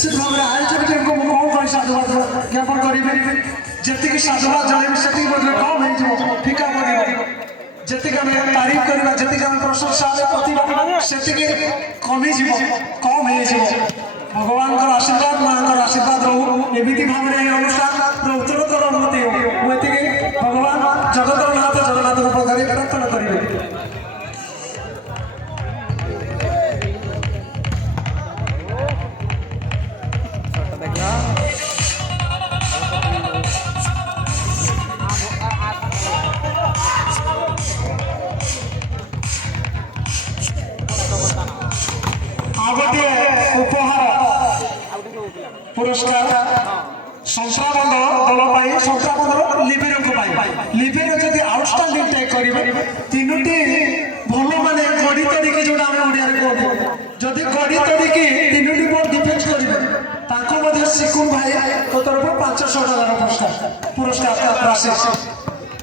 निश्चित भाव में आयोजक टीम को कौन कौन साधुवाद ज्ञापन करेंगे जी साधुवाद जन से कम हो फिका पड़ो जी आम तारीफ करवा जी आम प्रशंसा से कमी कम हो भगवान आशीर्वाद माँ आशीर्वाद रो एमती भाव में अनुष्ठान उत्तरोत्तर उन्नति हो मुझे भगवान जगतर नाथ जगन्नाथ पाखे प्रार्थना करेंगे। गोटे उपहार पुरस्कार संस्राबंध दल संस्राबंध लिबेर लिबेर जब आउटस्टांडिंग टैग करेंगे तीनोटी भल माने गड़ी तड़िकी जो ओडिया कहते जदि गड़ी तड़िकी तीनोटी बल डिफेन्स करेंगे सिकुन भाई तरफ 500 डॉलर पुरस्कार राशि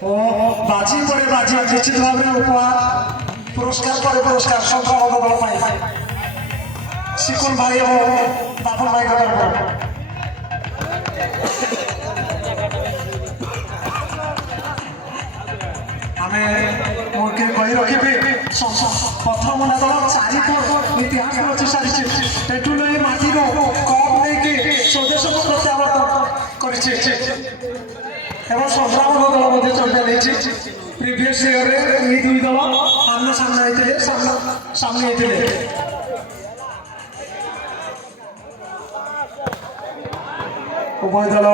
और बाजी पड़े बाजी निश्चित भाव में उपहार पुरस्कार पर पुरस्कार संस्राबंध दल सिकुन भाई और बापन भाई का कही रखी प्रथम दल 4 इतिहास रचि सारी पेट्रोल माटी कप नहीं स्वदेश को प्रत्यावर्तन कर संग्राम दल चलता प्रिवियस इयर ये दुई दल आमने सामने सामने उभय दल